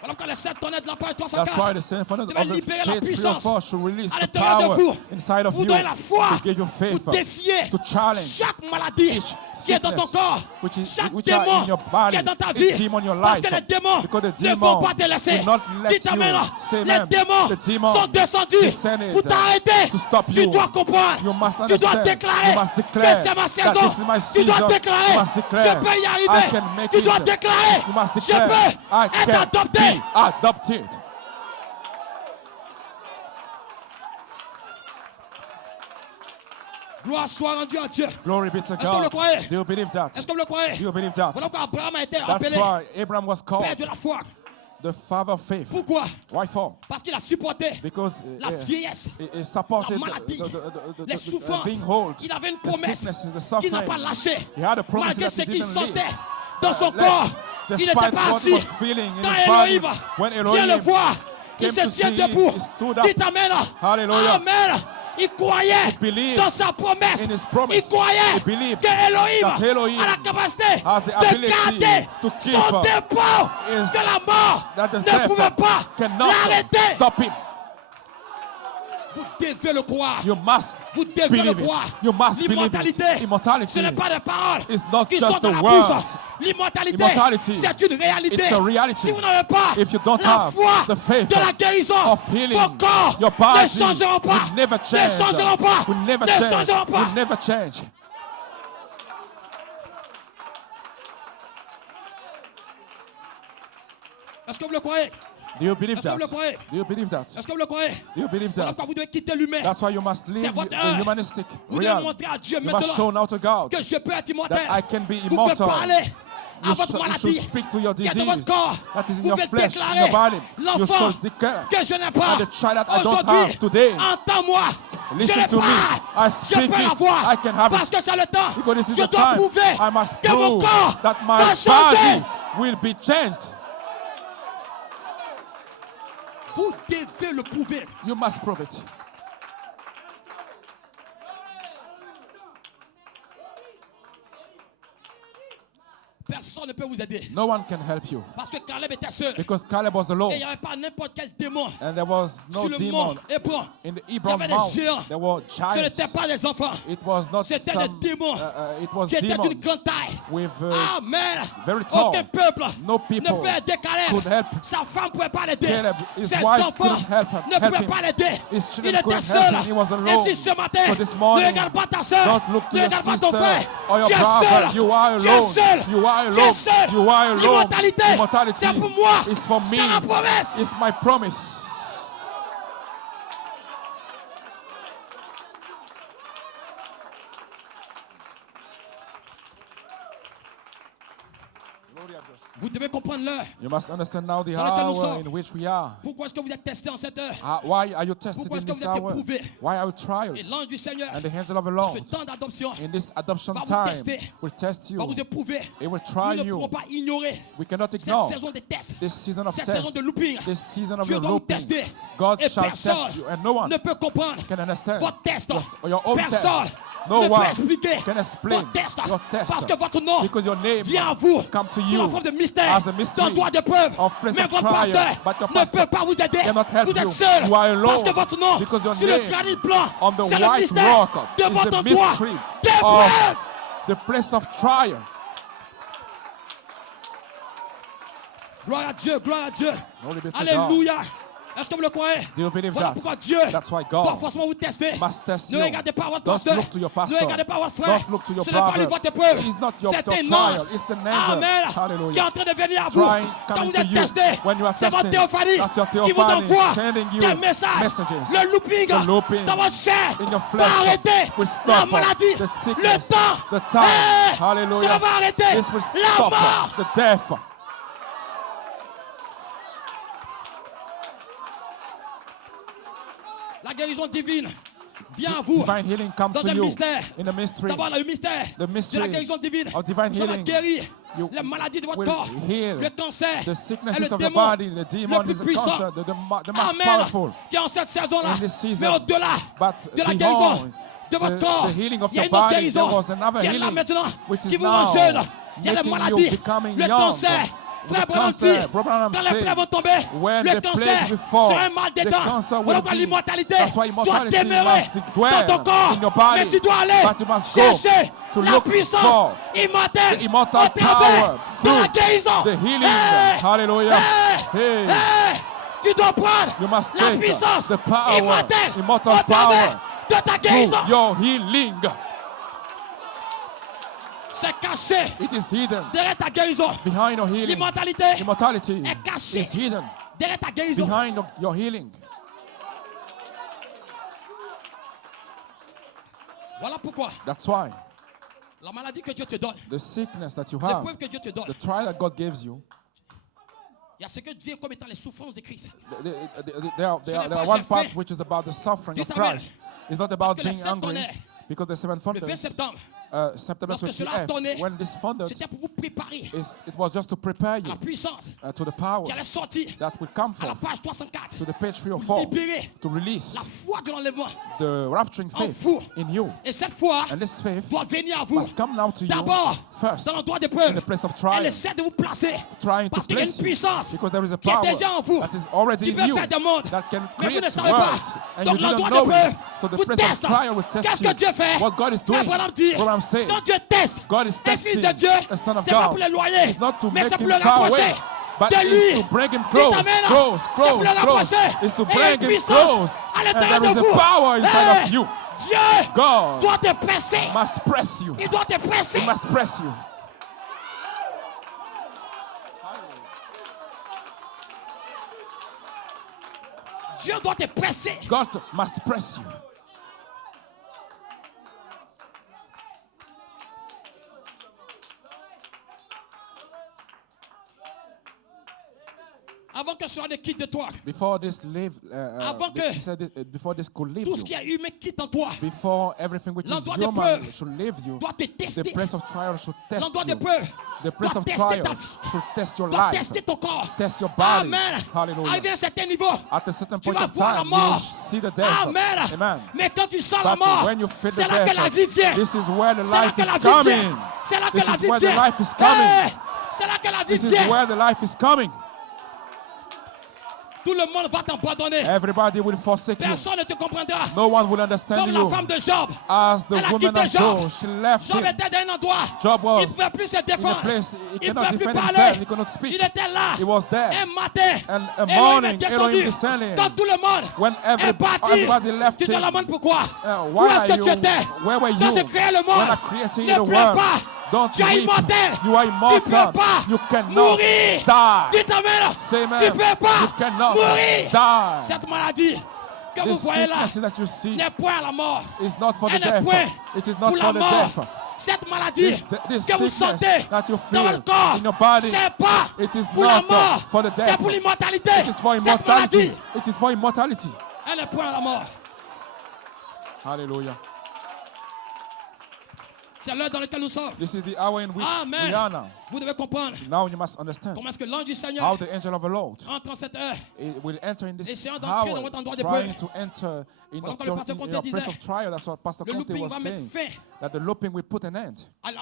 Voilà pourquoi les 7 tonnettes de la page That's 304 why the Symphony devait of the libérer la Page puissance 304 should release à the l'intérieur de power vous. inside of Vous you donnez la foi to give you faith, pour défier to challenge chaque maladie qui est dans ton sickness corps, which chaque are démon in your body, qui est dans ta each vie. demon in your Parce life. que les démons Because the ne demon vont pas te laisser. will not let Dis amen. you say Les amen. démons The demon sont descendus descended pour t'arrêter. to stop Tu you. dois comprendre. You must Tu dois understand. déclarer You must que declare c'est ma that saison. this is my Tu dois season. déclarer. You must declare, Je peux y I arriver. can make Tu it. dois déclarer. You must Je declare, peux I être can adopté. be adopted. Gloire soit rendue à Dieu. Glory be to Est-ce que vous le God. croyez? Do you believe that? Est-ce que vous le croyez? Do you believe that? Voilà pourquoi Abraham a été That's appelé why Abraham was père called de la foi. the father of faith. Pourquoi? Why for? Parce qu'il a supporté Because la vieillesse, he supported la maladie, the les souffrances. being old, Il avait une the promesse sicknesses, the qu'il n'a suffering. pas lâchée. He had a promise Malgré that ce he qu'il didn't sentait leave. dans son Let- corps, il Despite n'était pas what he assis. was feeling in Quand his body, Elohim when vient le Elohim voir, il came se to tient see debout. him, he stood up. Dit Amen. Hallelujah. Amen. Il croyait He believed dans sa promesse. in his promise. Il croyait He believed que Elohim that Elohim a la capacité has the de ability garder to keep son dépôt his- de la mort. that the Ne death pouvait pas cannot l'arrêter. stop him. Vous devez le croire. You must Vous devez believe le it. croire. You must believe L'immortalité, it. Immortality ce n'est pas des paroles is not qui just sont dans the la words. bouche. L'immortalité, Immortality, c'est une réalité. it's a reality. Si vous n'avez pas If you don't la have foi the faith de la guérison, of healing, vos corps your body ne changeront pas. will never Ne change. changeront pas. Will never Ne change. changeront pas. Will never change. Est-ce que vous le croyez? Do you believe Est-ce que that? vous le croyez? Do you believe that? Est-ce que vous le croyez? Do you believe Voilà that? pourquoi vous devez quitter l'humain. That's why you must C'est leave votre the heure. humanistic Vous devez realm. montrer à Dieu You must show maintenant now to God que je peux être immortel. that I can be Vous pouvez immortal. parler à You votre should maladie speak to your qui est dans votre disease corps. that is in Vous your pouvez flesh, in déclarer your body. You l'enfant should declare que je n'ai pas and the child that I don't aujourd'hui. have today. Entends-moi. Je Listen l'ai to me. pas. I Je speak peux it. l'avoir I can have parce it. que c'est le temps. Because this is Je the dois time prouver I must que mon prove corps that va my changer. body will be changed. Vous devez le prouver. You must prove it. Personne ne peut vous aider. No one can help you Parce que Caleb était seul. because Caleb was Et il alone n'y avait pas n'importe quel démon and there was no sur le demon mont Hébron. in the Il y Hebron avait des Mount. géants. There were Ce n'étaient giants. pas des enfants. It was not C'était some. des démons It was qui étaient d'une demons grande taille. with. Amen. very tall. Aucun peuple No ne people peut aider Caleb. could help Sa femme ne pouvait pas l'aider. Caleb. His Ses wife enfants couldn't help ne pouvaient him. pas l'aider. His Il children était couldn't seul. help him. He was alone. Et si ce matin, So this ne morning, regarde pas ta soeur, don't look to ne your regarde pas ton sister frère. or your Tu es brother. seul. You are Tu es alone. seul. You are Tu es alone. seul. You are alone. L'immortalité, Immortality c'est pour moi. is for me. C'est la promesse. It's my promise. Vous devez comprendre l'heure. You must understand now the Dans lequel nous hour sommes. in which we are. Pourquoi est-ce que vous êtes testés en cette heure? Why are you tested Pourquoi in est-ce que this vous êtes hour? éprouvés? Why are you tried? Et l'ange du Seigneur, And the angel of the ce Lord, temps d'adoption, in this adoption va vous time, tester. will test va you. vous éprouver. It will Nous try ne you. pourrons pas ignorer We cannot cette ignore saison de tests, this season of cette saison test, de looping. this season of Dieu the doit vous looping. tester. God Et shall test personne you, and no one ne peut comprendre can understand votre test. your own Personne test. No ne peut one expliquer can explain votre test. your test, Parce que votre nom because your name vient à vous come to sous la you forme de mystère, as a mystery d'un doigt de preuve. of place Mais of votre trial, pasteur but your ne pastor peut pas vous aider. cannot help Vous êtes you. seul. You are alone, Parce que votre nom because your sur le name granit blanc, on the c'est le white mystère rock de is votre the doigt mystery d'épreuve. of the place of trial. Gloire à Dieu, gloire à Dieu. Glory be to Alléluia. Est-ce que vous le croyez? Do you believe Voilà that? pourquoi Dieu That's why doit God forcément vous tester. must test Ne you. regardez pas votre Don't pasteur. look to your Ne pastor. regardez pas votre frère. Don't look to your Ce n'est pas lui brother. votre épreuve. It's not your C'est un trial. ange. It's an angel. Amen. Hallelujah. Qui est en train de venir à vous. Trying, Quand coming vous to êtes you. testé, When you are c'est votre testing, théophanie that's your qui vous theophany envoie sending you des messages. messages. Le looping The looping dans votre chair in your va flesh arrêter will la stop maladie, the le sickness, temps. the time. Hey, Hallelujah. cela va arrêter This will la stop mort. the death. La guérison divine vient à vous Divine healing comes dans to un you mystère. in a mystery. D'abord, le mystère The mystery de la guérison divine. of divine Cela va healing. guérir You les maladies de votre will corps, heal le cancer, the et sicknesses le of the démon body, the demon, le plus the puissant. cancer, the most Amen. powerful. Qui est en cette saison-là. In this season. Mais au-delà But de la beyond guérison de votre corps, the healing of il y a your une autre body, guérison there was another qui est là healing, maintenant, which qui is vous rend now jeune. Il y a les making you maladies, becoming le young. cancer. The Frère Branham dit, cancer, Brother Branham quand les said, plaies vont tomber, when le the cancer plagues will fall, sera un mal the d'état. cancer will Voilà pourquoi be- l'immortalité that's why doit immortality demeurer must dwell dans ton corps. in your body. Mais tu dois aller But you must go chercher to la look puissance for immortelle the immortal au travers power de la through guérison. the healing. Hey! Hallelujah. Hey! Hey. Hey! Tu dois prendre You must la take puissance the power, immortelle immortal au travers power de ta guérison. through your healing. C'est caché It is hidden derrière ta guérison. behind your healing. L'immortalité Immortality est cachée is hidden derrière ta guérison. behind your healing. Voilà pourquoi That's why la maladie que Dieu te donne, the sickness that you have, l'épreuve que Dieu te donne, the trial that God gives you, il y a ce que vient comme étant les souffrances de Christ. there are one part which is about the suffering of Christ. It's not about Parce que les being sept angry, tonnerres, because the seven Le 20 thunders, septembre, September lorsque cela a tonné, 28th, when this thundered, c'était pour vous préparer it was just to prepare à you la puissance to the power qui allait sortir that will come à la forth, page 304 to the page 3 or pour 4, libérer to release la foi de l'enlèvement. the rapturing en faith vous. in you. Et cette foi And this faith doit venir à vous must come now to you d'abord first dans l'endroit in d'épreuve. the place of Elle trial, essaie de vous placer trying to parce qu'il y a une place you, puissance because there is a qui est power déjà en vous that is already qui in peut you faire des mondes. that can Mais vous ne create savez pas. words, and Donc you didn't l'endroit know d'épreuve it. So the vous place of teste. trial will test Qu'est-ce you. que Dieu fait? What God is Frère doing, Branham dit, what I'm saying, quand Dieu teste God is un fils testing de Dieu, a son of c'est pas God. pour l'éloigner, It's not to mais make c'est pour him le far rapprocher away, but de it's lui. to bring him Dites close, Amen. close, C'est pour close, le close. rapprocher. It's to Et il y a bring une him puissance close. à And l'intérieur there is de a vous. power inside Hey, of you. Dieu God doit te presser. must press you. Il doit te presser. He must press you. Dieu doit te presser. God must press you. Avant que cela ne quitte de toi, Before this live, Avant que he said before this could leave tout ce you, qui est humain quitte en toi, before everything which is l'endroit human d'épreuve should leave you, doit te the tester. place of trial should test L'endroit you. d'épreuve The place doit of tester trial ta vie, should test your doit life, tester ton corps. test your body. Amen. Hallelujah. Arrivé à un certain niveau, At a certain tu point vas of voir la time, mort. you see the death. Amen. Amen. Mais quand tu sens la But mort, when you feel the c'est là que la death, vie vient. this is where the C'est là life que is la vie coming. vient. C'est là que This la is vie where the vient. life is coming. Hey, c'est là que la vie This is vient. where the life is coming. Tout le monde va t'abandonner. Everybody will forsake you. Personne ne te comprendra. No one will understand Comme la you. femme de Job. As the Elle a woman quitté of Job. Job, she left Job him. était dans un endroit. Job was Il ne pouvait plus se in a défendre. place he Il ne cannot pouvait plus defend parler. himself. He cannot speak. Il était là. He was there. Un matin. And a Elohim morning, est descendu. Elohim descending. Quand tout le monde When est parti. everybody left Tu te him. demandes pourquoi. Où Why est-ce are que you? tu étais? Where were Quand you? j'ai créé le When monde. I created Ne the pleure world. pas. Don't Tu es weep. immortel. You are Tu immortal. peux pas You cannot mourir. die. Dites amen. Say amen. Tu peux pas You cannot mourir. die. Cette maladie que vous This voyez là sickness that you see n'est point à la mort. is not for the Elle n'est death. point It is not pour la for the mort. death. cette maladie This que vous sickness sentez that you dans feel votre corps, in your body, c'est pas it is pour la not mort, for the c'est death. pour l'immortalité. It is for Cette immortality. maladie, It is for immortality. elle est point à la mort. Hallelujah. C'est l'heure dans laquelle nous sommes. This is the hour in which Amen. we are now. Vous devez comprendre Now you must understand comment est-ce que l'ange du how Seigneur the angel of the Lord entre en cette heure. will enter in this Essayons d'entrer dans hour, votre endroit de trying peur. to enter in Voilà your, que le pasteur Conte your disait, place of trial. That's what Pastor Le Conte looping was va mettre saying. fin That the looping will put an end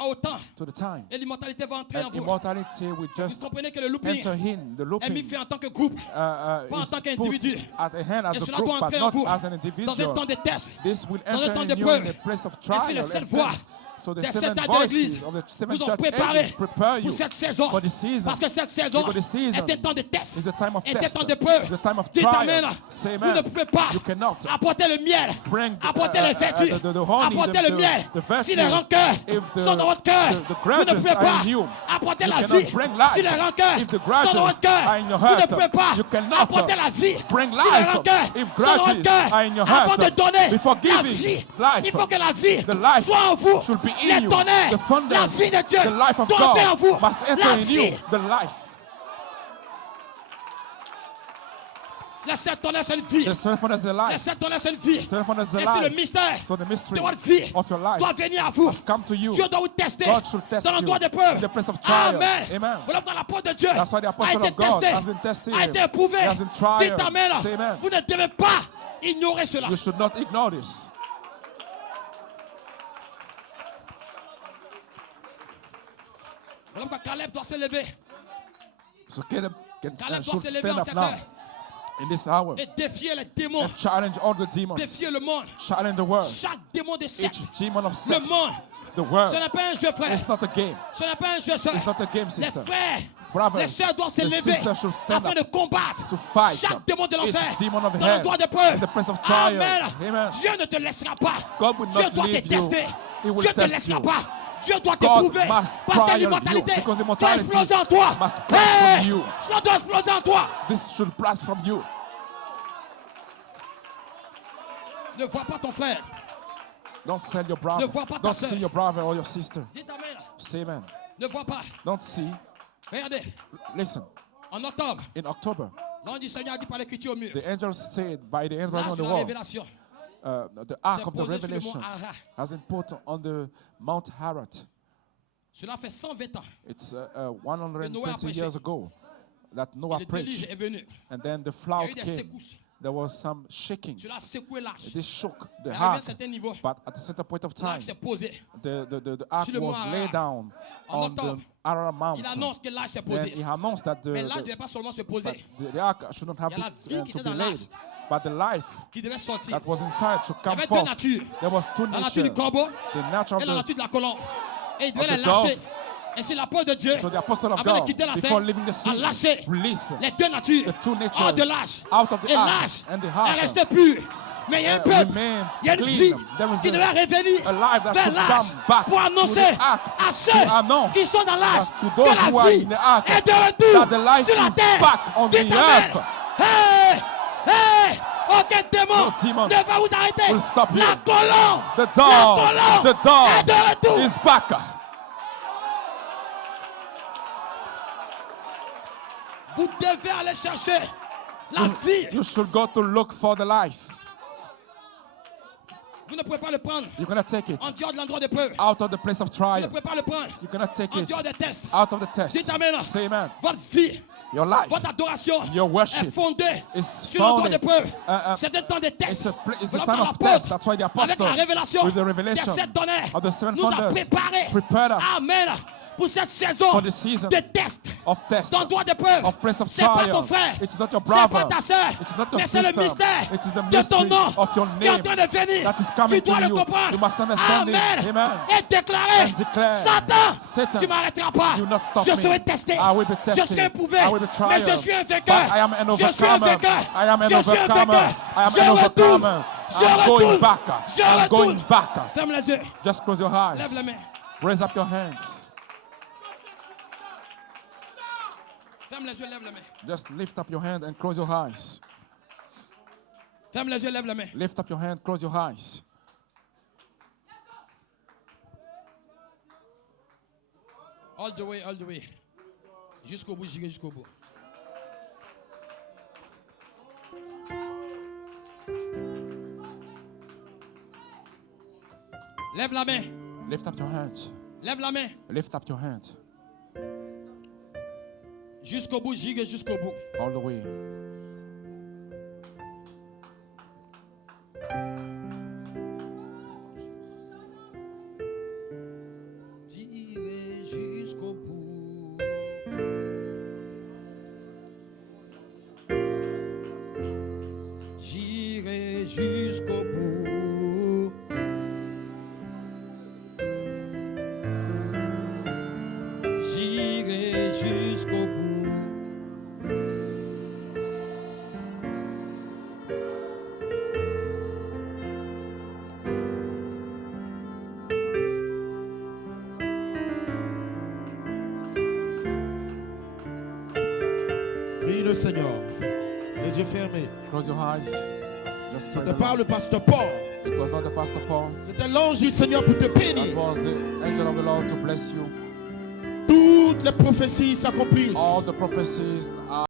au temps to the time. et l'immortalité va entrer en And vous. immortality will Vous just comprenez que le looping enter in. The est mis looping fait en tant que groupe, pas en is tant put qu'individu. at the hand Et as a cela group, doit but entrer en not vous as an dans un individual. temps de test, This will dans un enter temps in de you in preuve. a place of Ainsi, trial les sept and voix test. So the des seven sept âges de l'Église voices of the seven vous ont church préparé ages prepare you pour cette saison. for the season. Parce que cette saison Because the season est un temps de test, is the time of est un test. temps de preuve. It's the time of Dites trial. amen. Say Vous ne amen. pouvez pas You cannot apporter le miel, bring apporter les vertus, the honey, apporter le miel. the Si les virtues, rancœurs if the- sont dans votre cœur, the vous ne grudges pouvez are pas in you. apporter You la cannot vie. bring life. Si les rancœurs If the sont dans votre grudges cœur, are in your vous ne heart, pouvez pas you cannot apporter la vie. bring Si les life. rancœurs If sont dans votre grudges cœur, are in your avant heart, de donner before la giving vie, life, il faut que la vie the life soit en vous. should be in Les you. tonnerres, The thunder, la vie de Dieu the life of doit God entrer en vous. must enter La in you. vie. The life. Les sept tonnerres, c'est une vie. The seven is the Les life. sept tonnerres, c'est une vie. Seven is the Et si le life. mystère So the mystery de votre vie of your life doit venir à vous, must come to you. Dieu doit vous tester God should test dans l'endroit you d'épreuve. in the place of trial. Amen. Amen. Voilà pourquoi l'apôtre de Dieu That's why the a apostle été of God testé, has been tested. a été éprouvé. He has been tried. Dites amen. Say amen. Vous ne devez pas ignorer cela. You should not ignore this. Voilà pourquoi Caleb doit se lever So Caleb Caleb doit should se lever stand en up cette now heure in this hour et défier les démons, and challenge all the demons. défier le monde. Challenge the world. Chaque démon de Each sexe, demon of le sex. monde. The Ce world. n'est pas un jeu, frère. It's not a game. Ce n'est pas un jeu, sœur. It's not a game, Les sister. frères, Brothers, les sœurs doivent se the lever sisters should stand afin up de combattre to fight chaque démon de l'enfer each demon of dans hell l'endroit d'épreuve. in the place of trial. Amen. Amen. Dieu ne te laissera pas. God will Dieu not doit te leave you. tester. He will Dieu ne te test laissera you. pas. Dieu doit God t'éprouver. must Parce que trial l'immortalité you, because doit immortality exploser en toi. must burst from you. Cela doit exploser en toi. This should blast from you. Ne vois pas ton frère. Don't sell your brother. Ne vois pas ta Don't sœur. see your brother or your sister. Dites amen. Say amen. Ne vois pas. Don't see. Regardez. Listen. En octobre, In October, l'ange du Seigneur a dit par l'écriture au mur. the angel said by the angel L'âge on de the la wall, révélation. the ark C'est of the posé sur le mont revelation Ara. has been put on the Mount Harat. Cela fait 120 ans. It's Noah a 120 prêché. years ago that Et Noah le déluge preached, est venu. and then the Il y a flood eu des came. secousses. There was some shaking. Cela a secoué l'arche. This shook the Mais arrivé à un ark, certain niveau, but at a certain point of time, l'arche s'est posée. the ark Sur le mont was Ararat. laid down En on the octobre, Ararat Il mountain. annonce que l'arche s'est Then posée. he announced that Mais l'arche ne devait pas seulement se but poser, the ark should not have Il y a la vie to qui be était dans laid, l'arche. but the life qui devait sortir. that was inside should Il y come avait deux forth. natures. There was two La nature du natures, corbeau the nature et la of nature de la colombe. Et il devait of les the lâcher. dove. Et c'est l'apôtre de Dieu, So the apostle of avant de God, quitter la before scène, leaving the a scene, lâché release les deux natures the two natures hors de l'arche. out of the Et ark l'arche and the est heart restée pure. Mais il y a un peuple, remain il y a une clean. vie There is qui devait revenir a life that vers should l'arche come back pour to annoncer the ark, à to ceux announce qui sont dans l'arche to que those who la are vie in the ark est de retour that the life sur la is terre. back on the Dites amen. earth. Hey! Hey! Aucun démon No demon ne va vous arrêter. will stop you. La colombe, The la dog, colombe the dog est de retour. is back. Vous devez aller chercher la vie. You should go to look for the life. Vous ne pouvez pas le prendre You cannot take it en dehors de l'endroit d'épreuve. out of the place of Vous ne trial. pouvez pas le prendre You cannot take en it dehors des tests. out of the test. Dites amen. Say amen. Votre vie, Your life, votre adoration your worship est fondée is sur l'endroit founded. d'épreuve. uh, C'est un temps de tests. it's a Voilà time pourquoi of test. That's why the avec apostle, la révélation with the des revelation sept tonnerres, of the seven nous a thunders, préparé. prepared us Amen. Pour cette saison for the season de tests. of test, D'endroit d'épreuve. of place of C'est pas ton trial. frère. It's not your C'est pas brother. ta soeur. It's not your Mais c'est le sister. mystère It is the de ton mystery nom of your qui est en name train de venir. that is Tu coming dois to le you. comprendre. You must understand it. Amen. Amen. Et déclarer. And declare, Satan, Satan, tu m'arrêteras pas. you will not stop Je me. serai testé. I will be Je tested. serai éprouvé. I will be tried. Mais je suis un vainqueur. But I am an Je suis un overcomer. vainqueur. I am an Je suis un overcomer. vainqueur. I am Je an retourne. overcomer. Je I'm going retourne. back. Je I'm going retourne. back. Ferme les yeux. Just close your eyes. Lève les mains. Raise up your hands. Ferme les yeux, lève les mains. Just lift up your hand and close your eyes. Ferme les yeux, lève les mains. Lift up your hand, close your eyes. All the way, all the way. Jusqu'au bout, j'irai jusqu'au bout. Lève la main. Lift up your hands. Lève la main. Lift up your hands. Jusqu'au bout, j'irai jusqu'au bout. All the way. J'irai jusqu'au bout. J'irai jusqu'au bout. J'irai jusqu'au bout. Prie le Seigneur. Les yeux fermés. Close your eyes. Just Ce pray n'est the pas Lord. le pasteur Paul. It was not the Pastor Paul. C'était l'ange du Seigneur pour te That bénir. was the angel of the Lord to bless you. Toutes les prophéties s'accomplissent. All the prophecies are